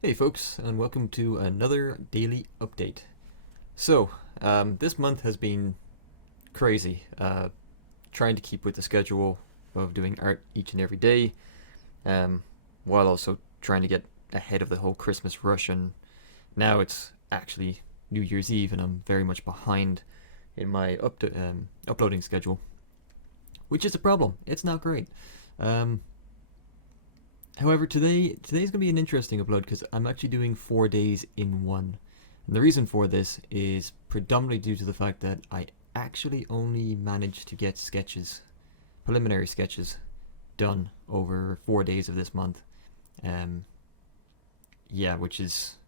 Hey folks, and welcome to another daily update. So, this month has been crazy. Trying to keep with the schedule of doing art each and every day, um, while also trying to get ahead of the whole Christmas rush. And now it's actually New Year's Eve, and I'm very much behind in my uploading schedule, which is a problem. It's not great. Um, However, today's gonna be an interesting upload because I'm actually doing 4 days in one, and the reason for this is predominantly due to the fact that I actually only managed to get preliminary sketches, done over 4 days of this month. Um, yeah, which is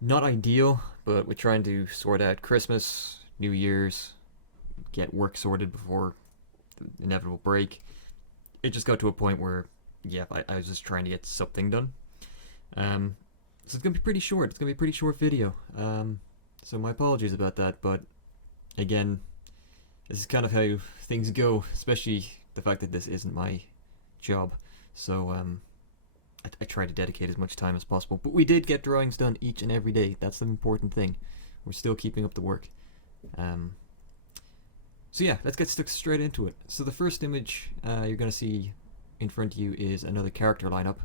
not ideal, but we're trying to sort out Christmas, New Year's, get work sorted before the inevitable break. It just got to a point where yeah, I was just trying to get something done. So it's gonna be pretty short. It's gonna be a pretty short video. So my apologies about that, but again, this is kind of how things go, especially the fact that this isn't my job. So I try to dedicate as much time as possible. But we did get drawings done each and every day. That's the important thing. We're still keeping up the work. So yeah, let's get stuck straight into it. So the first image you're gonna see in front of you is another character lineup.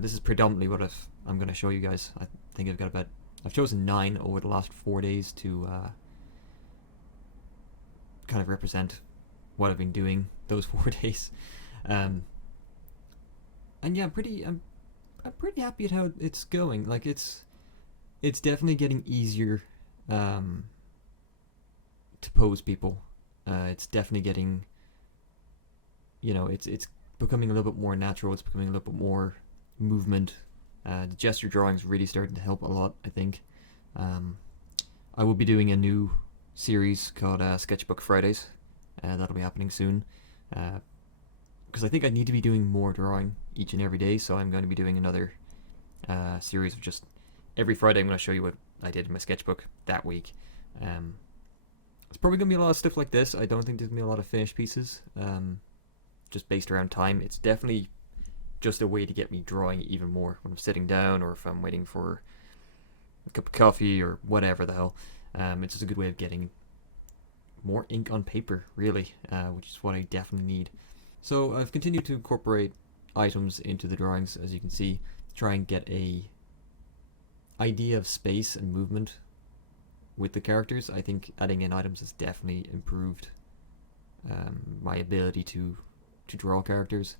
This is predominantly what I'm going to show you guys. I think I've chosen 9 over the last 4 days to kind of represent what I've been doing those 4 days. And yeah, I'm pretty happy at how it's going. Like it's definitely getting easier to pose people. It's definitely getting, it's becoming a little bit more natural. It's becoming a little bit more movement. The gesture drawing is really starting to help a lot, I think. I will be doing a new series called Sketchbook Fridays. That'll be happening soon. Because I think I need to be doing more drawing each and every day, so I'm going to be doing another series of just every Friday I'm going to show you what I did in my sketchbook that week. It's probably going to be a lot of stuff like this. I don't think there's going to be a lot of finished pieces. Just based around time. It's definitely just a way to get me drawing even more when I'm sitting down or if I'm waiting for a cup of coffee or whatever the hell. It's just a good way of getting more ink on paper, really, which is what I definitely need. So I've continued to incorporate items into the drawings, as you can see, to try and get a idea of space and movement with the characters. I think adding in items has definitely improved my ability to draw characters.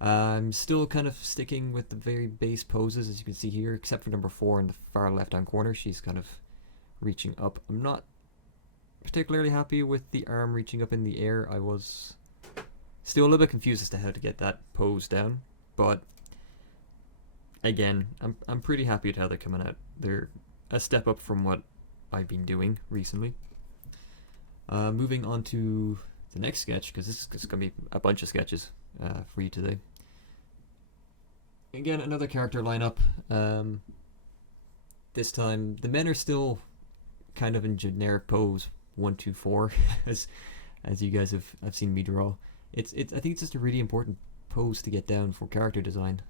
I'm still kind of sticking with the very base poses, as you can see here, except for number 4 in the far left hand corner. She's kind of reaching up. I'm not particularly happy with the arm reaching up in the air. I was still a little bit confused as to how to get that pose down, but again, I'm pretty happy with how they're coming out. They're a step up from what I've been doing recently. Moving on to the next sketch, because this is going to be a bunch of sketches for you today. Again, another character lineup. This time the men are still kind of in generic pose 1, 2, 4 as you guys have seen me draw. It's I think it's just a really important pose to get down for character design.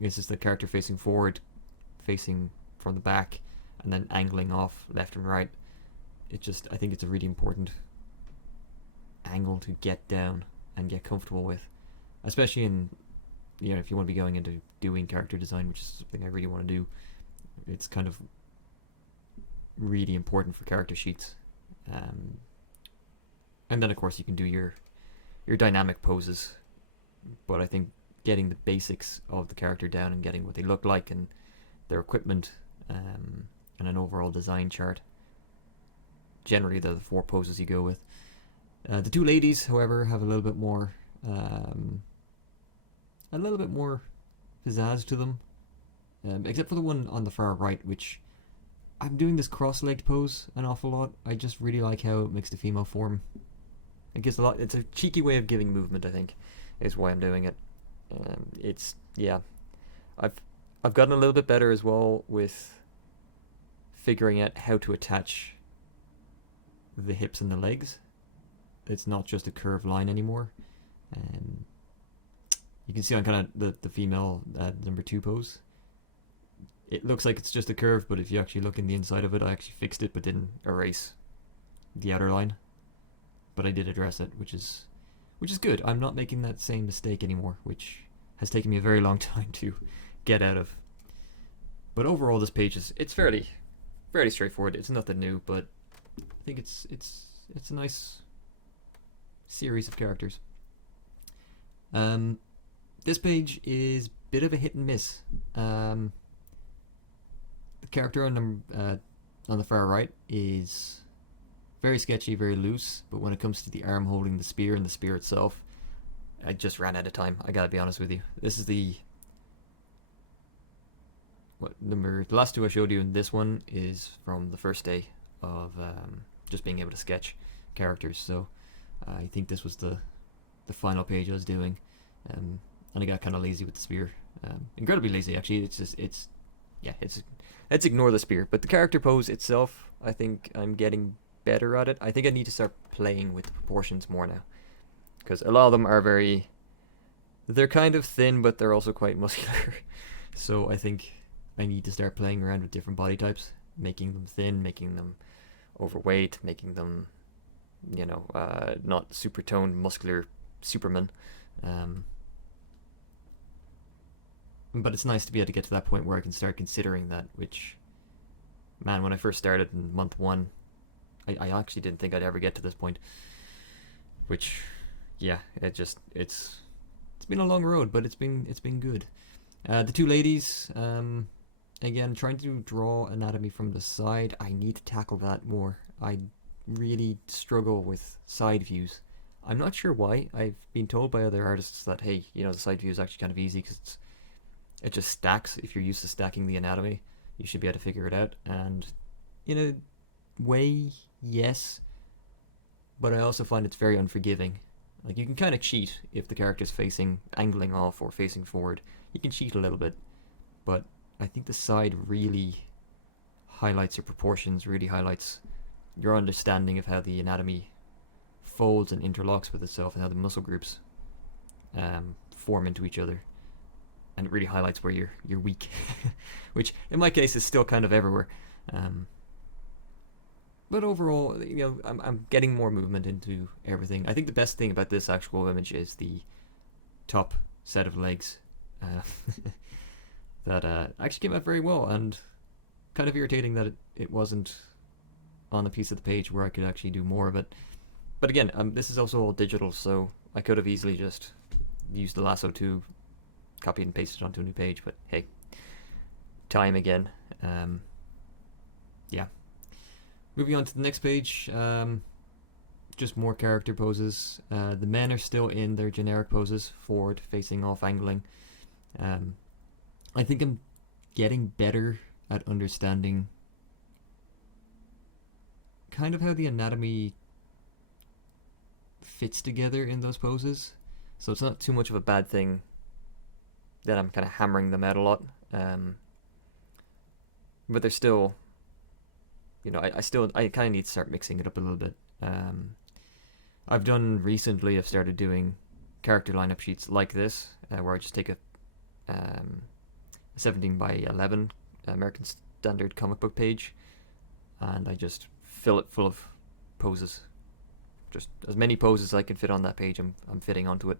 It's just the character facing forward, facing from the back, and then angling off left and right. I think it's a really important angle to get down and get comfortable with, especially in if you want to be going into doing character design, which is something I really want to do. It's kind of really important for character sheets, and then of course you can do your dynamic poses, but I think getting the basics of the character down and getting what they look like and their equipment and an overall design chart, generally they're the 4 poses you go with. The 2 ladies, however, have a little bit more pizzazz to them, except for the one on the far right, which I'm doing this cross-legged pose an awful lot. I just really like how it makes the female form. It gives a lot. It's a cheeky way of giving movement, I think, is why I'm doing it. I've gotten a little bit better as well with figuring out how to attach the hips and the legs. It's not just a curved line anymore. you can see on kind of the female number 2 pose. It looks like it's just a curve, but if you actually look in the inside of it, I actually fixed it but didn't erase the outer line. But I did address it, which is good. I'm not making that same mistake anymore, which has taken me a very long time to get out of. But overall, this page it's fairly straightforward. It's nothing new, but I think it's a nice series of characters. This page is a bit of a hit and miss. The character on the far right is very sketchy, very loose, but when it comes to the arm holding the spear and the spear itself, I just ran out of time. I gotta be honest with you. This is the last 2 I showed you, and this one is from the first day of just being able to sketch characters. So I think this was the final page I was doing, and I got kind of lazy with the spear. Incredibly lazy, actually. Let's ignore the spear. But the character pose itself, I think I'm getting better at it. I think I need to start playing with the proportions more now, because a lot of them are they're kind of thin, but they're also quite muscular. So I think I need to start playing around with different body types, making them thin, making them overweight, making them, not super toned, muscular Superman. But it's nice to be able to get to that point where I can start considering that, which, man, when I first started in month 1, I actually didn't think I'd ever get to this point. Which, yeah, it's been a long road, but it's been good. The 2 ladies, again, trying to draw anatomy from the side. I need to tackle that more. I really struggle with side views. I'm not sure why. I've been told by other artists that, hey, the side view is actually kind of easy because it just stacks. If you're used to stacking the anatomy, you should be able to figure it out. And in a way, yes, but I also find it's very unforgiving. Like, you can kind of cheat if the character's angling off or facing forward. You can cheat a little bit, but I think the side really highlights your proportions, really highlights your understanding of how the anatomy folds and interlocks with itself, and how the muscle groups form into each other. And it really highlights where you're weak, which in my case is still kind of everywhere. But overall, I'm getting more movement into everything. I think the best thing about this actual image is the top set of legs that actually came out very well, and kind of irritating that it wasn't on a piece of the page where I could actually do more of it. But again, this is also all digital, so I could have easily just used the lasso to copy and paste it onto a new page, but hey, time again. Yeah. Moving on to the next page, just more character poses. The men are still in their generic poses, forward, facing off, angling. I think I'm getting better at understanding kind of how the anatomy fits together in those poses. So it's not too much of a bad thing that I'm kind of hammering them out a lot. But they're still, I kind of need to start mixing it up a little bit. I've started doing character lineup sheets like this, where I just take a 17 by 11 American Standard comic book page, and I just fill it full of poses. Just as many poses as I can fit on that page, I'm fitting onto it.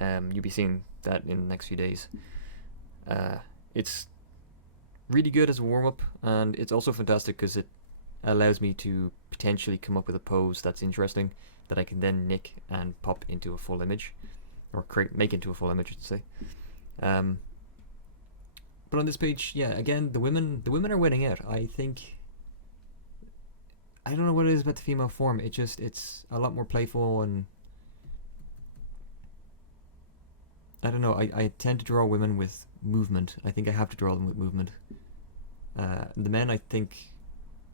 You'll be seeing that in the next few days. It's really good as a warm-up, and it's also fantastic because it allows me to potentially come up with a pose that's interesting that I can then nick and pop into a full image, or make into a full image, I should say. But on this page, yeah, again, the women are winning out. I think, I don't know what it is about the female form. It's a lot more playful, and I don't know. I tend to draw women with movement. I think I have to draw them with movement. The men, I think,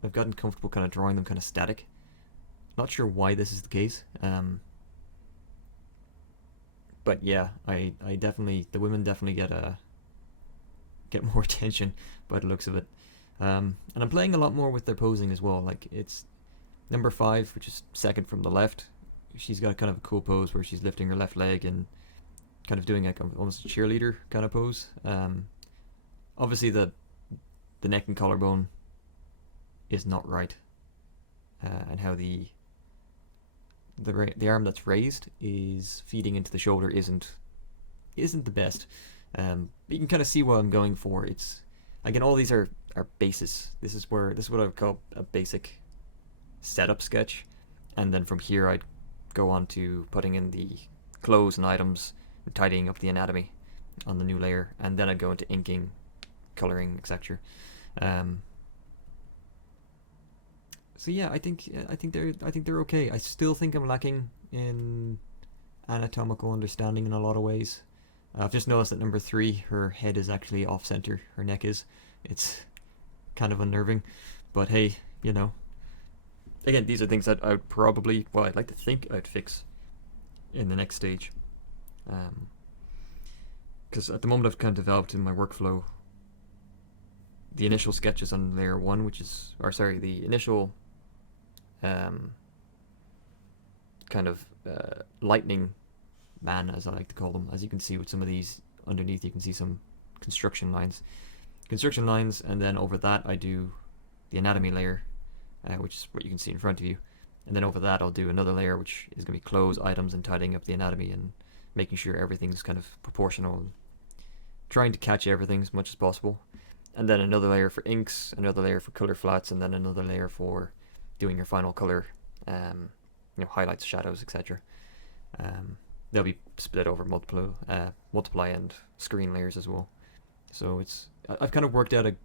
I've gotten comfortable kind of drawing them kind of static. Not sure why this is the case. But yeah, I definitely, the women definitely get more attention by the looks of it. And I'm playing a lot more with their posing as well. Like, it's number 5, which is second from the left. She's got kind of a cool pose where she's lifting her left leg and kind of doing like almost a cheerleader kind of pose. Obviously the neck and collarbone is not right, and how the arm that's raised is feeding into the shoulder isn't the best. But you can kind of see what I'm going for. It's again, all these are bases. This is what I would call a basic setup sketch, and then from here I'd go on to putting in the clothes and items and tidying up the anatomy on the new layer, and then I'd go into inking, coloring, etc. So yeah, I think they're okay. I still think I'm lacking in anatomical understanding in a lot of ways. I've just noticed that number 3, her head is actually off center. Her neck is. It's kind of unnerving, but hey, you know. Again, these are things that I would probably, well, I'd like to think I'd fix in the next stage. Because at the moment I've kind of developed in my workflow the initial sketches on layer 1, the initial kind of lightning man, as I like to call them. As you can see with some of these underneath, you can see some construction lines, and then over that I do the anatomy layer, which is what you can see in front of you, and then over that I'll do another layer which is going to be clothes, items, and tidying up the anatomy and making sure everything's kind of proportional and trying to catch everything as much as possible. And then another layer for inks, another layer for color flats, and then another layer for doing your final color, highlights, shadows, etc. They'll be split over multiply and screen layers as well. So I've kind of worked out a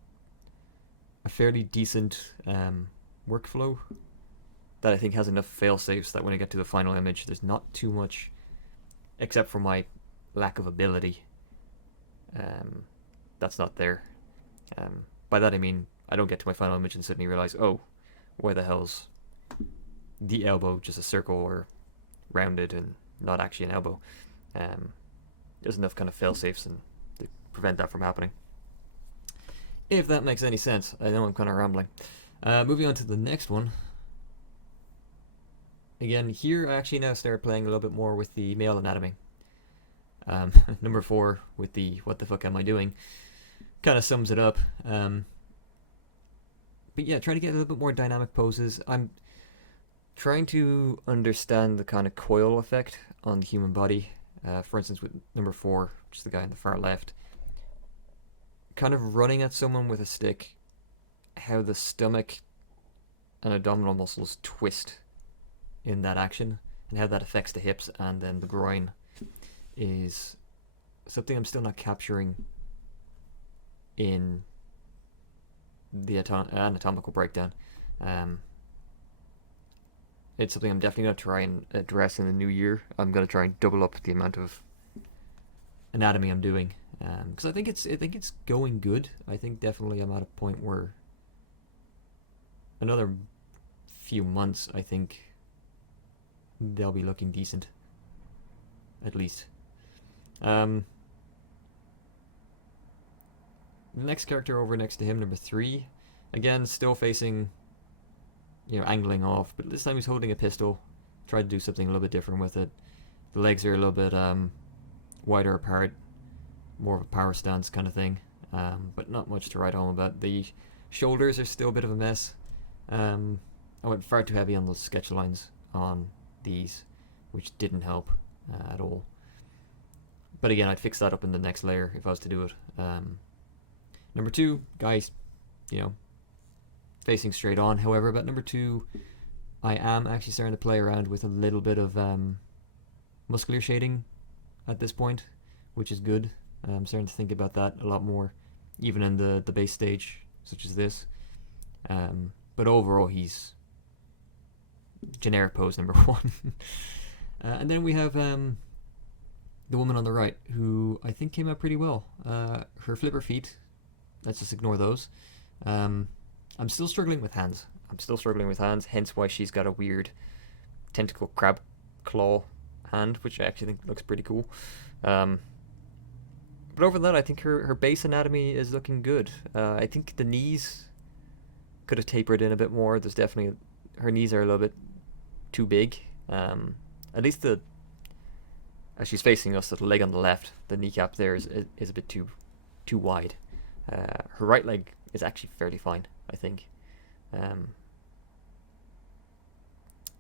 fairly decent workflow that I think has enough fail safes that when I get to the final image, there's not too much, except for my lack of ability, that's not there. By that I mean I don't get to my final image and suddenly realize, oh, why the hell's the elbow just a circle or rounded and not actually an elbow? There's enough kind of fail safes and to prevent that from happening. If that makes any sense. I know I'm kind of rambling. Moving on to the next one. Again, here I actually now start playing a little bit more with the male anatomy. Number 4 with the what the fuck am I doing kind of sums it up. But yeah, trying to get a little bit more dynamic poses. I'm trying to understand the kind of coil effect on the human body. For instance, with number 4, which is the guy on the far left, kind of running at someone with a stick, how the stomach and abdominal muscles twist in that action, and how that affects the hips and then the groin is something I'm still not capturing in the anatomical breakdown. It's something I'm definitely going to try and address in the new year. I'm going to try and double up the amount of anatomy I'm doing, because I think it's going good. I think definitely I'm at a point where another few months, I think they'll be looking decent, at least. The next character over next to him, number 3, again still facing, angling off, but this time he's holding a pistol. Tried to do something a little bit different with it. The legs are a little bit wider apart, more of a power stance kind of thing, but not much to write home about. The shoulders are still a bit of a mess. I went far too heavy on those sketch lines on these, which didn't help at all. But again, I'd fix that up in the next layer if I was to do it. Number 2, guys, facing straight on. However, about number 2, I am actually starting to play around with a little bit of muscular shading at this point, which is good. I'm starting to think about that a lot more, even in the base stage, such as this. But overall, he's generic pose number 1. And then we have the woman on the right, who I think came out pretty well. Her flipper feet, let's just ignore those. I'm still struggling with hands. Hence why she's got a weird tentacle crab claw hand, which I actually think looks pretty cool. But over that, I think her base anatomy is looking good. I think the knees could have tapered in a bit more. There's definitely, her knees are a little bit too big. At least as she's facing us, so the leg on the left, the kneecap there is a bit too wide. Her right leg is actually fairly fine, I think. And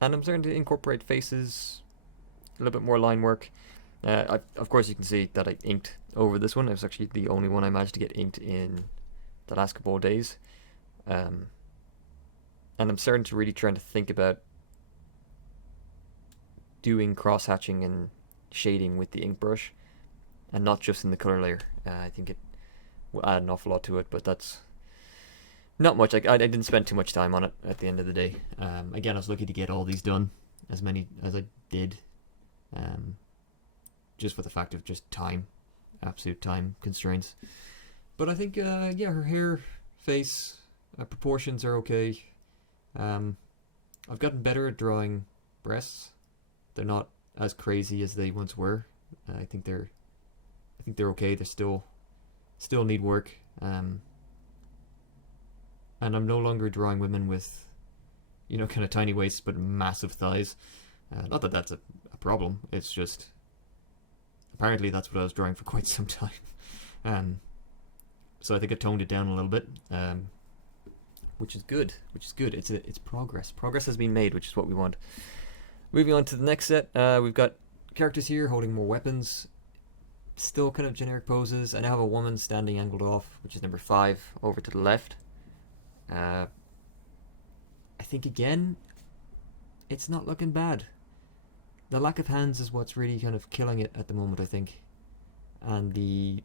I'm starting to incorporate faces, a little bit more line work. Of course, you can see that I inked over this one. It was actually the only one I managed to get inked in the last couple of days. And I'm starting to really try to think about doing cross-hatching and shading with the ink brush, and not just in the color layer. I think it will add an awful lot to it, but that's not much. I didn't spend too much time on it at the end of the day. Again, I was lucky to get all these done, as many as I did, just for the fact of just time, absolute time constraints. But I think, yeah, her hair, face, proportions are okay. I've gotten better at drawing breasts. They're not as crazy as they once were. I think they're okay. They still need work. And I'm no longer drawing women with, kind of tiny waists but massive thighs. Not that that's a problem. It's just apparently that's what I was drawing for quite some time. So I think I toned it down a little bit, which is good. It's progress. Progress has been made, which is what we want. Moving on to the next set, we've got characters here holding more weapons. Still kind of generic poses. I now have a woman standing angled off, which is number 5, over to the left. I think again, it's not looking bad. The lack of hands is what's really kind of killing it at the moment, I think. And the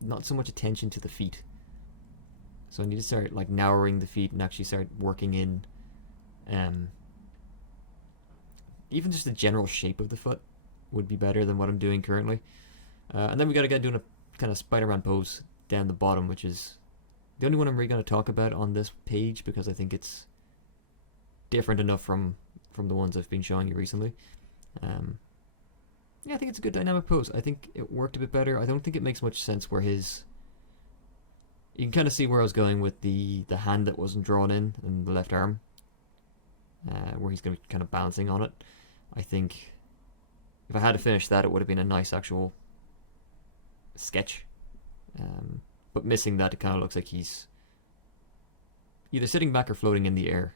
not so much attention to the feet. So I need to start like narrowing the feet and actually start working in even just the general shape of the foot would be better than what I'm doing currently. And then we gotta get doing a kind of Spider-Man pose down the bottom, which is the only one I'm really going to talk about on this page, because I think it's different enough from the ones I've been showing you recently. Yeah, I think it's a good dynamic pose. I think it worked a bit better. I don't think it makes much sense where his... You can kind of see where I was going with the hand that wasn't drawn in and the left arm, where he's going to be kind of balancing on it. I think if I had to finish that, it would have been a nice actual sketch. But missing that, it kind of looks like he's either sitting back or floating in the air,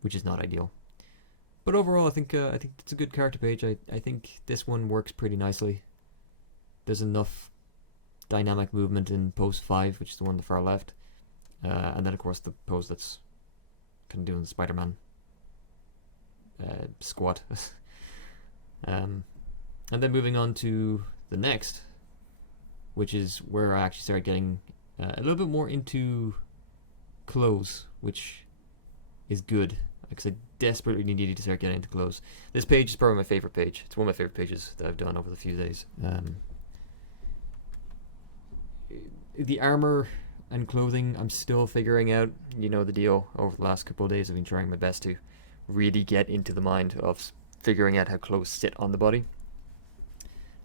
which is not ideal. But overall, I think it's a good character page. I think this one works pretty nicely. There's enough dynamic movement in pose 5, which is the one on the far left, and then of course the pose that's kind of doing the Spider-Man squat. And then moving on to the next, which is where I actually started getting a little bit more into clothes, which is good, because I desperately needed to start getting into clothes. This page is probably my favorite page. It's one of my favorite pages that I've done over the few days. The armor and clothing, I'm still figuring out, the deal. Over the last couple of days, I've been trying my best to really get into the mind of figuring out how clothes sit on the body.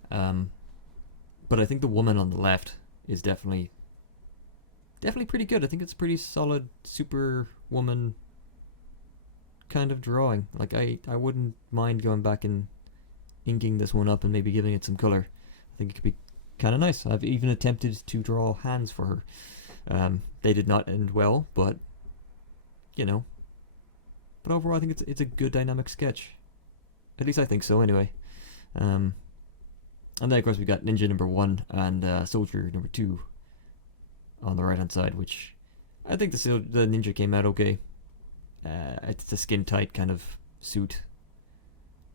But I think the woman on the left is definitely pretty good. I think it's a pretty solid Superwoman kind of drawing. Like I wouldn't mind going back and inking this one up and maybe giving it some color. I think it could be kind of nice. I've even attempted to draw hands for her. They did not end well, but But overall, I think it's a good dynamic sketch. At least I think so, anyway. And then, of course, we got Ninja number 1 and Soldier number 2 on the right-hand side, which I think the Ninja came out okay. It's a skin-tight kind of suit.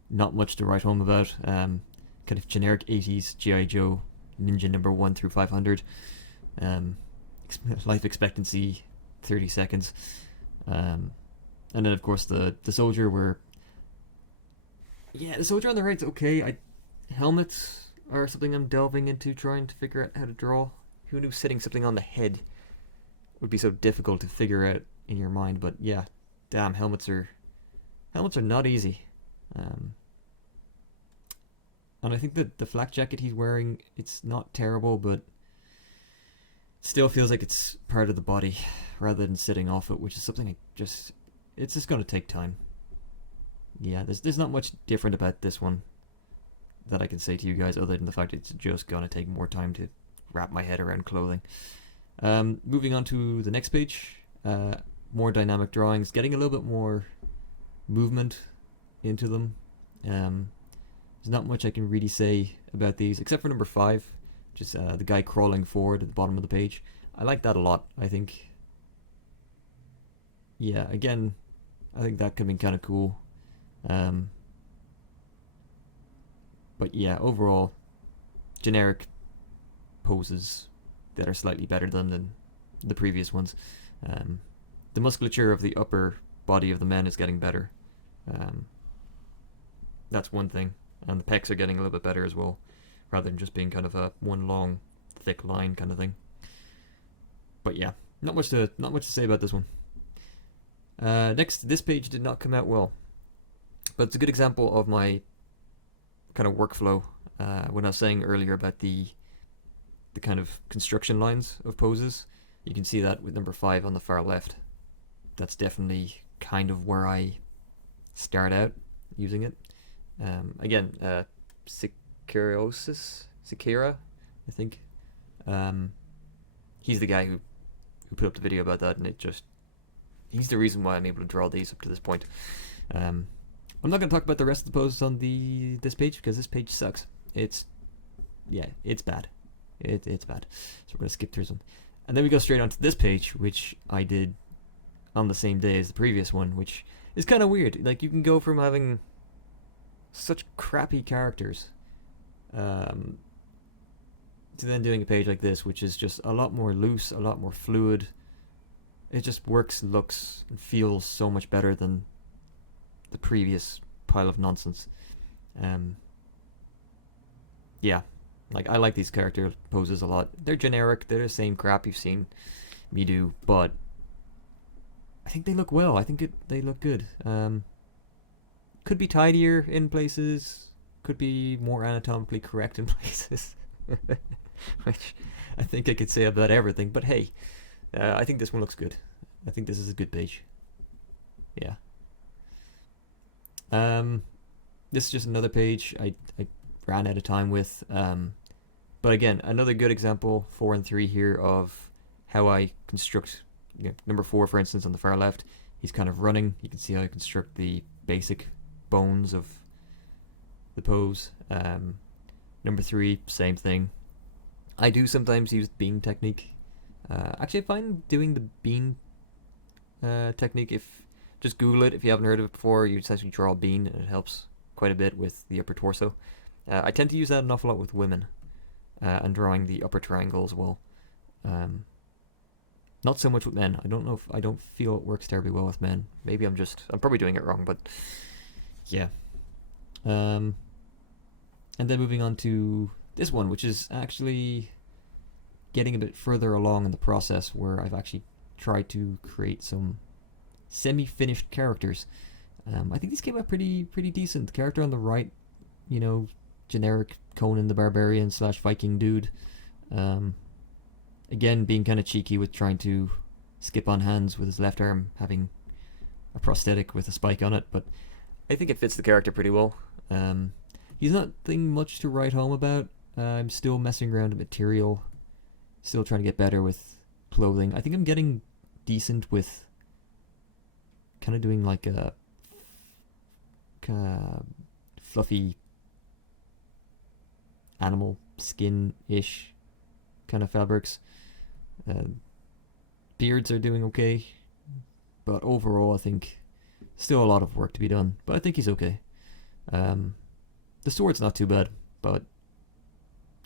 Not much to write home about. Kind of generic 80s G.I. Joe Ninja number 1 through 500. Life expectancy 30 seconds. And then, of course, the Soldier where... Yeah, the Soldier on the right's okay. Helmets are something I'm delving into, trying to figure out how to draw. Who knew sitting something on the head would be so difficult to figure out in your mind? But yeah, damn, helmets are not easy. And I think that the flak jacket he's wearing, it's not terrible, but still feels like it's part of the body rather than sitting off it, which is something it's just going to take time. Yeah, there's not much different about this one that I can say to you guys other than the fact it's just gonna take more time to wrap my head around clothing. Moving on to the next page, more dynamic drawings, getting a little bit more movement into them. There's not much I can really say about these except for number 5, which is the guy crawling forward at the bottom of the page. I like that a lot. I think, yeah, again, I think that could be kind of cool. But yeah, overall, generic poses that are slightly better than the previous ones. The musculature of the upper body of the men is getting better. That's one thing. And the pecs are getting a little bit better as well, rather than just being kind of a one long, thick line kind of thing. But yeah, not much to say about this one. Next, this page did not come out well, but it's a good example of my kind of workflow. When I was saying earlier about the kind of construction lines of poses, you can see that with number 5 on the far left. That's definitely kind of where I start out using it. Again, Sikira, I think. He's the guy who put up the video about that, and he's the reason why I'm able to draw these up to this point. I'm not going to talk about the rest of the poses on this page because this page sucks. It's bad. It's bad. So we're going to skip through some. And then we go straight onto this page, which I did on the same day as the previous one, which is kind of weird. Like, you can go from having such crappy characters to then doing a page like this, which is just a lot more loose, a lot more fluid. It just works, looks, and feels so much better than the previous pile of nonsense. Yeah, like, I like these character poses a lot. They're generic, they're the same crap you've seen me do, but I think they look well. I think they look good. Could be tidier in places, could be more anatomically correct in places, which I think I could say about everything, but hey, I think this one looks good. I think this is a good page. Yeah. This is just another page I ran out of time with, but again, another good example, 4 and 3 here, of how I construct, number 4, for instance, on the far left, he's kind of running. You can see how I construct the basic bones of the pose. Number 3, same thing. I do sometimes use bean technique. Actually, I find doing the bean technique, just Google it if you haven't heard of it before. You essentially draw a bean, and it helps quite a bit with the upper torso. I tend to use that an awful lot with women, and drawing the upper triangle as well. Not so much with men. I don't feel it works terribly well with men. Maybe I'm probably doing it wrong, but yeah. And then moving on to this one, which is actually getting a bit further along in the process, where I've actually tried to create some semi-finished characters. I think these came out pretty decent. The character on the right, generic Conan the Barbarian / Viking dude. Again, being kind of cheeky with trying to skip on hands with his left arm, having a prosthetic with a spike on it, but I think it fits the character pretty well. He's nothing much to write home about. I'm still messing around with material, still trying to get better with clothing. I think I'm getting decent with kind of doing like a fluffy animal skin-ish kind of fabrics. Beards are doing okay, but overall I think still a lot of work to be done, but I think he's okay. The sword's not too bad, but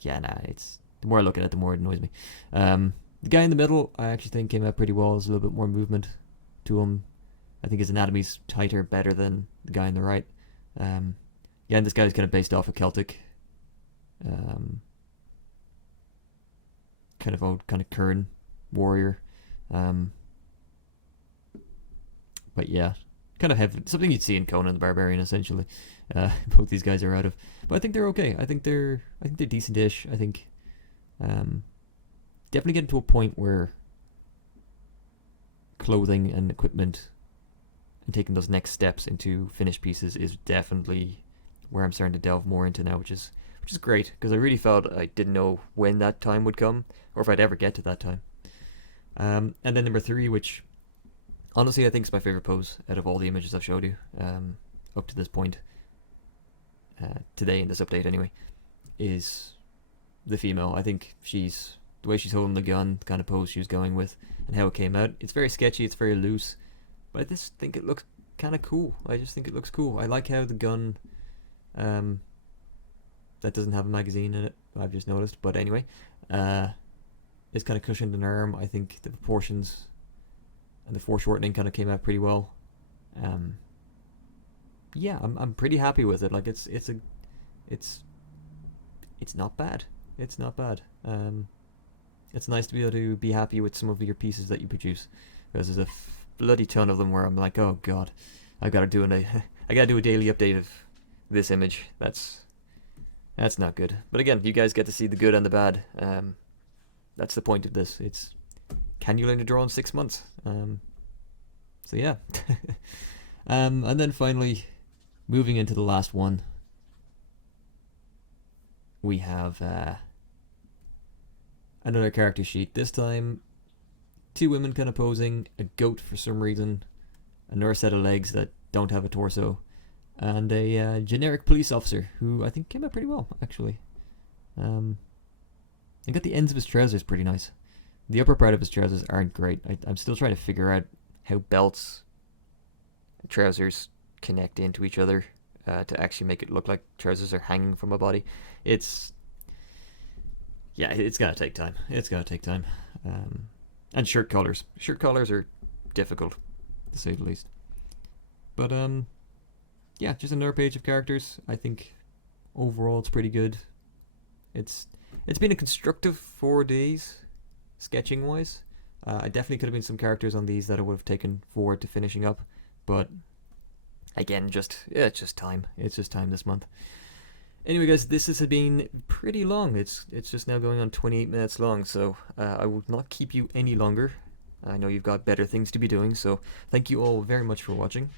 yeah, it's the more I look at it, the more it annoys me. The guy in the middle, I actually think came out pretty well. There's a little bit more movement to him. I think his anatomy's tighter, better than the guy on the right. Yeah, and this guy's kind of based off a Celtic, kind of old, kind of Kern warrior. But yeah, kind of heavy, something you'd see in Conan the Barbarian, essentially. Both these guys are out of, but I think they're okay. I think they're decent-ish. I think definitely getting to a point where clothing and equipment and taking those next steps into finished pieces is definitely where I'm starting to delve more into now, which is great, because I really felt I didn't know when that time would come, or if I'd ever get to that time. And then number 3, which honestly I think is my favorite pose out of all the images I've showed you up to this point, today in this update anyway, is the female. I think the way she's holding the gun, the kind of pose she was going with, and how it came out. It's very sketchy, it's very loose, but I just think it looks kind of cool. I just think it looks cool. I like how the gun, that doesn't have a magazine in it, I've just noticed, but anyway, it's kind of cushioned an arm. I think the proportions and the foreshortening kind of came out pretty well. Yeah, I'm pretty happy with it. Like it's not bad. It's not bad. It's nice to be able to be happy with some of your pieces that you produce, because there's a bloody ton of them where I'm like, oh god, I gotta do a daily update of this image. That's not good. But again, you guys get to see the good and the bad. That's the point of this. It's, can you learn to draw in 6 months? So yeah. And then finally, moving into the last one, we have another character sheet. This time, 2 women kind of posing, a goat for some reason, another set of legs that don't have a torso, and a generic police officer who I think came out pretty well, actually. I got the ends of his trousers pretty nice. The upper part of his trousers aren't great. I'm still trying to figure out how belts and trousers connect into each other to actually make it look like trousers are hanging from a body. It's gonna take time. It's gonna take time. And shirt collars. Shirt collars are difficult, to say the least. But yeah, just another page of characters. I think overall it's pretty good. It's been a constructive 4 days, sketching wise. I definitely could have been some characters on these that I would have taken forward to finishing up, but again, it's just time. It's just time this month. Anyway, guys, this has been pretty long. It's just now going on 28 minutes long, so I will not keep you any longer. I know you've got better things to be doing, so thank you all very much for watching.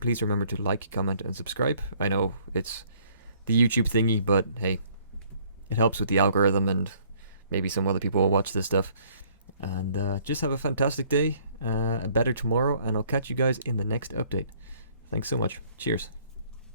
Please remember to like, comment, and subscribe. I know it's the YouTube thingy, but hey, it helps with the algorithm, and maybe some other people will watch this stuff. And just have a fantastic day, a better tomorrow, and I'll catch you guys in the next update. Thanks so much. Cheers.